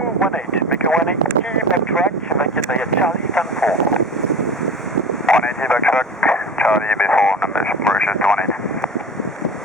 180, make a 180 back track, via Charlie, stand 4. 180 backtrack, Charlie before, numbers, Mauritius 180.